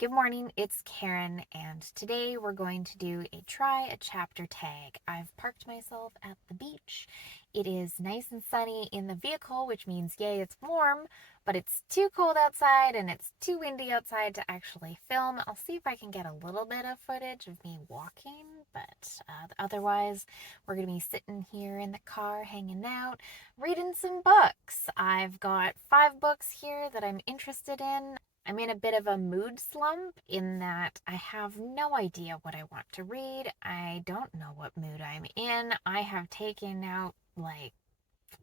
Good morning, it's Karen, and today we're going to do a try a chapter tag. I've parked myself at the beach. It is nice and sunny in the vehicle, which means yay, it's warm, but it's too cold outside and it's too windy outside to actually film. I'll see if I can get a little bit of footage of me walking, but otherwise we're going to be sitting here in the car hanging out, reading some books. I've got 5 books here that I'm interested in. I'm in a bit of a mood slump in that I have no idea what I want to read. I don't know what mood I'm in. I have taken out like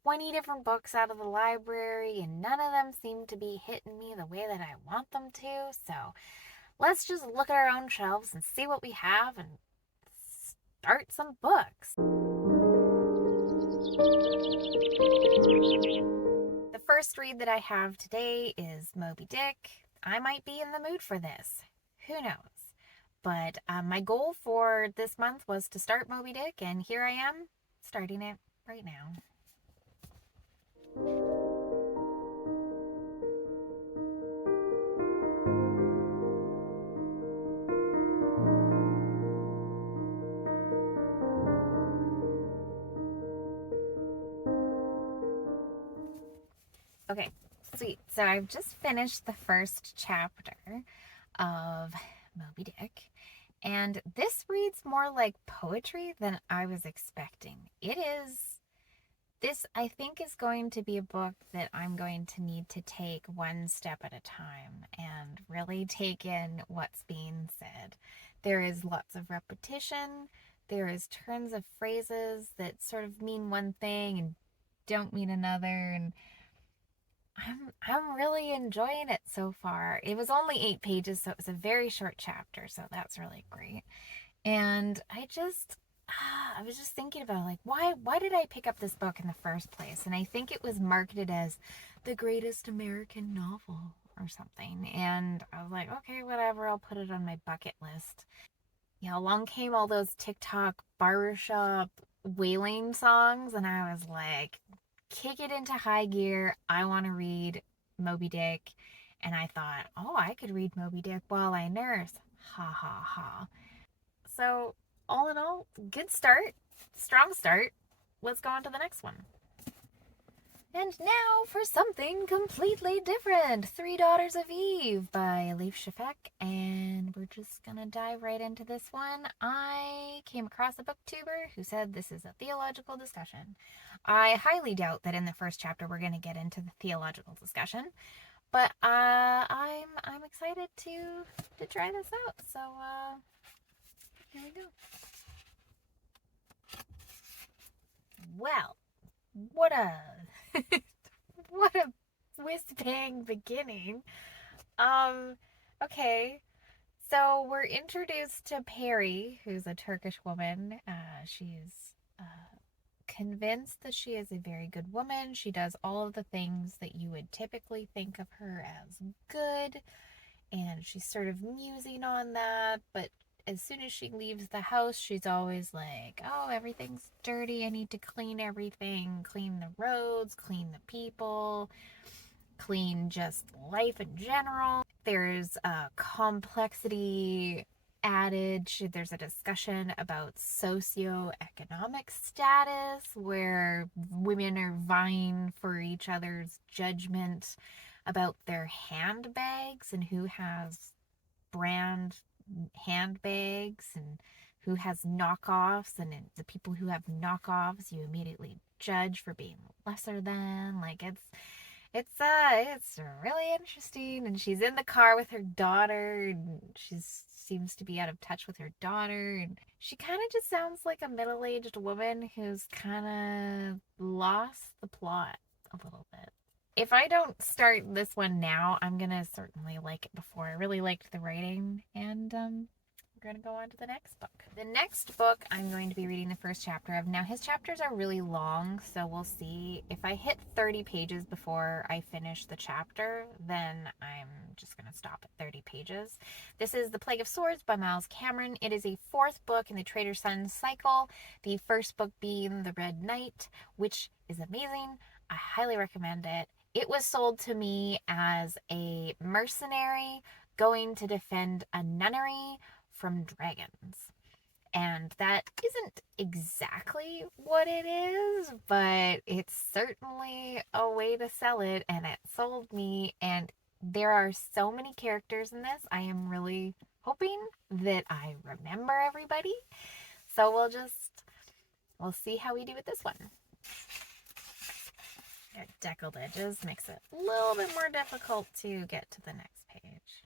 20 different books out of the library and none of them seem to be hitting me the way that I want them to. So let's just look at our own shelves and see what we have and start some books. The first read that I have today is Moby Dick. I might be in the mood for this. Who knows? But my goal for this month was to start Moby Dick, and here I am, starting it right now. Okay, sweet. So I've just finished the first chapter of Moby Dick, and this reads more like poetry than I was expecting. This I think is going to be a book that I'm going to need to take one step at a time and really take in what's being said. There is lots of repetition. There is turns of phrases that sort of mean one thing and don't mean another, and I'm really enjoying it so far. It was only 8 pages, so it was a very short chapter, so that's really great. And I was just thinking about like why did I pick up this book in the first place? And I think it was marketed as the greatest American novel or something. And I was like, okay, whatever, I'll put it on my bucket list. Along came all those TikTok barbershop wailing songs, and I was like, kick it into high gear. I want to read Moby Dick. And I thought, oh, I could read Moby Dick while I nurse. Ha ha ha. So, all in all, good start, strong start. Let's go on to the next one. And now for something completely different. Three Daughters of Eve by Leif Shafek. And we're just going to dive right into this one. I came across a booktuber who said this is a theological discussion. I highly doubt that in the first chapter we're going to get into the theological discussion. But I'm excited to try this out. So here we go. Well, what a what a whiz-bang beginning. Okay. So we're introduced to Peri, who's a Turkish woman. She's convinced that she is a very good woman. She does all of the things that you would typically think of her as good, and she's sort of musing on that, but as soon as she leaves the house, she's always like, oh, everything's dirty. I need to clean everything, clean the roads, clean the people, clean just life in general. There's a complexity added. There's a discussion about socioeconomic status where women are vying for each other's judgment about their handbags and who has brand handbags and who has knockoffs, and the people who have knockoffs you immediately judge for being lesser than. Like it's really interesting. And she's in the car with her daughter, and she seems to be out of touch with her daughter, and she kind of just sounds like a middle-aged woman who's kind of lost the plot a little bit. If I don't start this one now, I'm going to certainly like it before. I really liked the writing, and we're going to go on to the next book. The next book I'm going to be reading the first chapter of. Now, his chapters are really long, so we'll see. If I hit 30 pages before I finish the chapter, then I'm just going to stop at 30 pages. This is The Plague of Swords by Miles Cameron. It is a 4th book in the Traitor's Son cycle, the first book being The Red Knight, which is amazing. I highly recommend it. It was sold to me as a mercenary going to defend a nunnery from dragons. And that isn't exactly what it is, but it's certainly a way to sell it, and it sold me. And there are so many characters in this. I am really hoping that I remember everybody. So we'll see how we do with this one. Their deckled edges makes it a little bit more difficult to get to the next page.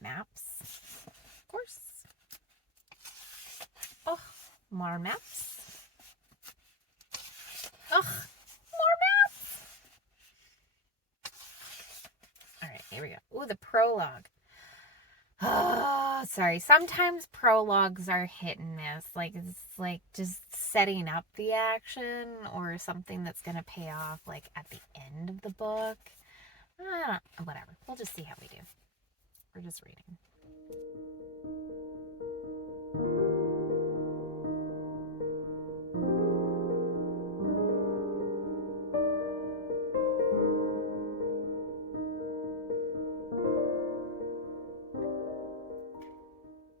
Maps, of course. Oh, more maps. Ugh, more maps. All right, here we go. Ooh, the prologue. Oh, sorry. Sometimes prologues are hit and miss. Like, it's like just setting up the action or something that's going to pay off, like, at the end of the book. Whatever. We'll just see how we do. We're just reading.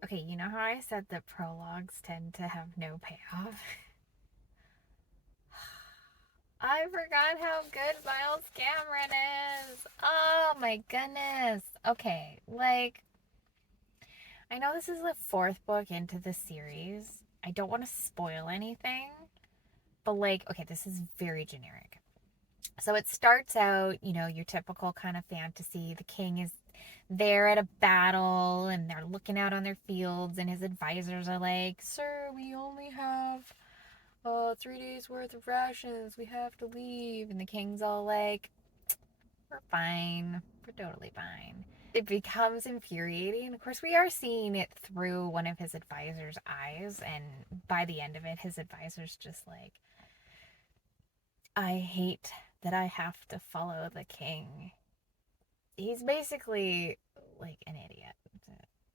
Okay, you know how I said that prologues tend to have no payoff? I forgot how good Miles Cameron is. Oh my goodness. Okay, like, I know this is the 4th book into the series. I don't want to spoil anything, but like, okay, this is very generic. So it starts out, you know, your typical kind of fantasy. The king is there at a battle and they're looking out on their fields, and his advisors are like, "Sir, we only have 3 days worth of rations. We have to leave." And the king's all like, "We're fine. We're totally fine." It becomes infuriating. Of course, we are seeing it through one of his advisors' eyes, and by the end of it, his advisor's just like, "I hate that I have to follow the king." He's basically like an idiot.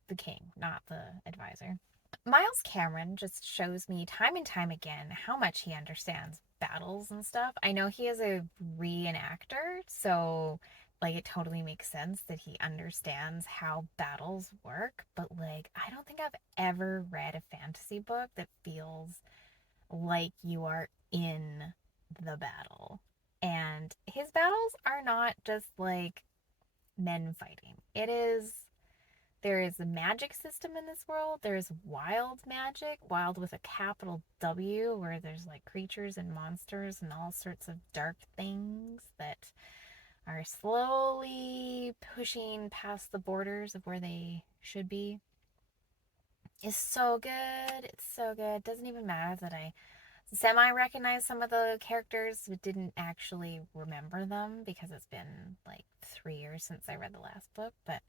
The king, not the advisor. Miles Cameron just shows me time and time again how much he understands battles and stuff. I know he is a reenactor, so like it totally makes sense that he understands how battles work, but like I don't think I've ever read a fantasy book that feels like you are in the battle. And his battles are not just like men fighting. There is a magic system in this world. There's wild magic, wild with a capital W, where there's like creatures and monsters and all sorts of dark things that are slowly pushing past the borders of where they should be. It's so good. It's so good. It doesn't even matter that I semi-recognize some of the characters, but didn't actually remember them because it's been like 3 years since I read the last book. But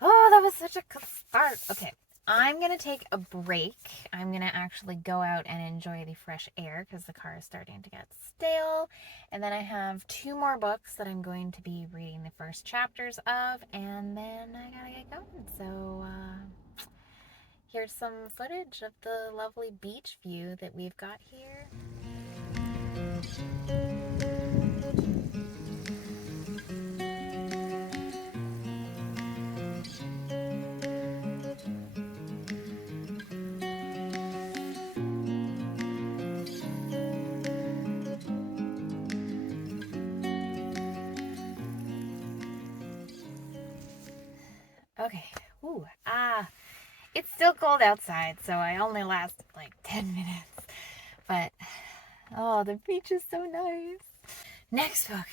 oh, that was such a good start. Okay, I'm going to take a break. I'm going to actually go out and enjoy the fresh air because the car is starting to get stale. And then I have 2 more books that I'm going to be reading the first chapters of, and then I gotta get going. So, here's some footage of the lovely beach view that we've got here. Okay. Ooh, it's still cold outside, so I only lasted like 10 minutes. But, oh, the beach is so nice. Next book,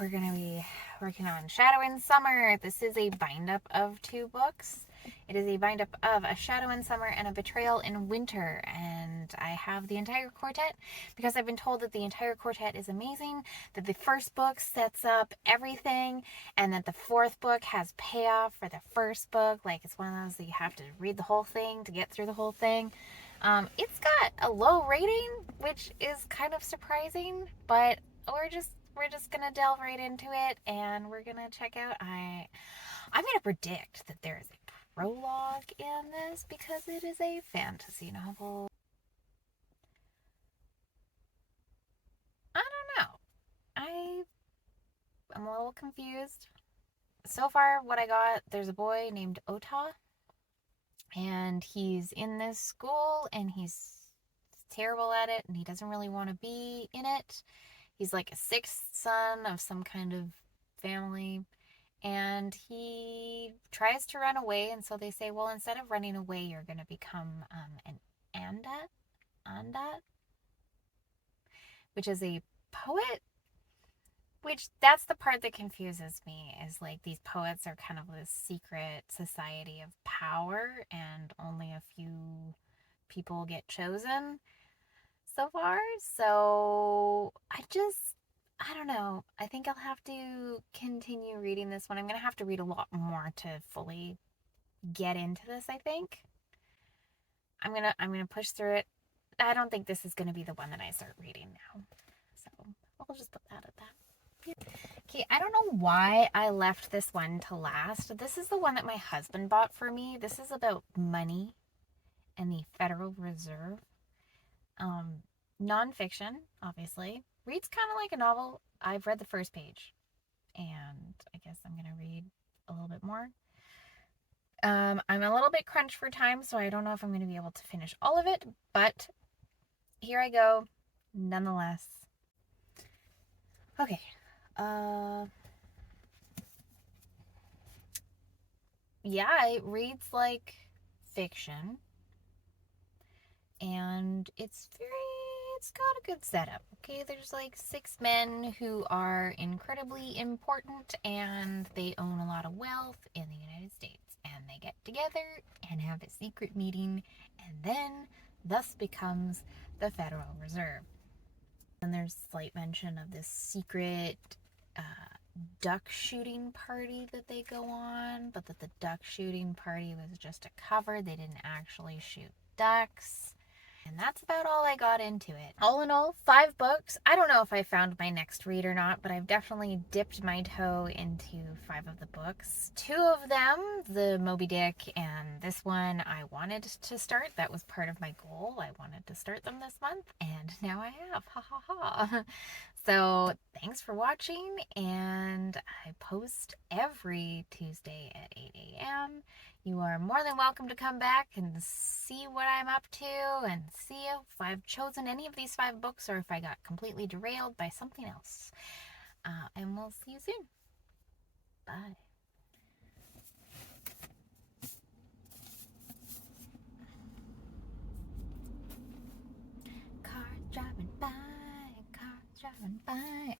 we're going to be working on Shadow in Summer. This is a bind-up of 2 books. It is a bind-up of A Shadow in Summer and A Betrayal in Winter. And I have the entire quartet because I've been told that the entire quartet is amazing, that the first book sets up everything, and that the 4th book has payoff for the first book. Like, it's one of those that you have to read the whole thing to get through the whole thing. It's got a low rating, which is kind of surprising, but we're just gonna delve right into it, and we're gonna check out. I'm gonna predict that there is a prologue in this because it is a fantasy novel. I don't know. I'm a little confused. so far what I got, there's a boy named Ota, and he's in this school, and he's terrible at it, and he doesn't really want to be in it. He's like a sixth son of some kind of family, and he tries to run away. And so they say, well, instead of running away, you're going to become an Andat, which is a poet. Which, that's the part that confuses me, is like these poets are kind of this secret society of power, and only a few people get chosen so far. So I don't know. I think I'll have to continue reading this one. I'm going to have to read a lot more to fully get into this, I think. I'm going to push through it. I don't think this is going to be the one that I start reading now. So, I'll just put that at that. Okay, I don't know why I left this one to last. This is the one that my husband bought for me. This is about money and the Federal Reserve. Nonfiction, obviously. Reads kind of like a novel. I've read the first page, and I guess I'm going to read a little bit more. I'm a little bit crunched for time, so I don't know if I'm going to be able to finish all of it, but here I go, nonetheless. Okay. Yeah, it reads like fiction, and it's got a good setup. Okay, there's like 6 men who are incredibly important, and they own a lot of wealth in the United States, and they get together and have a secret meeting, and then thus becomes the Federal Reserve. And there's slight mention of this secret duck shooting party that they go on, but that the duck shooting party was just a cover. They didn't actually shoot ducks. And that's about all I got into it. All in all, 5 books. I don't know if I found my next read or not, but I've definitely dipped my toe into 5 of the books. 2 of them, the Moby Dick and this one, I wanted to start. That was part of my goal. I wanted to start them this month, and now I have. Ha ha ha. So thanks for watching, and I post every Tuesday at 8 a.m. You are more than welcome to come back and see what I'm up to, and see if I've chosen any of these 5 books, or if I got completely derailed by something else. And we'll see you soon. Bye. Cars driving by, cars driving by.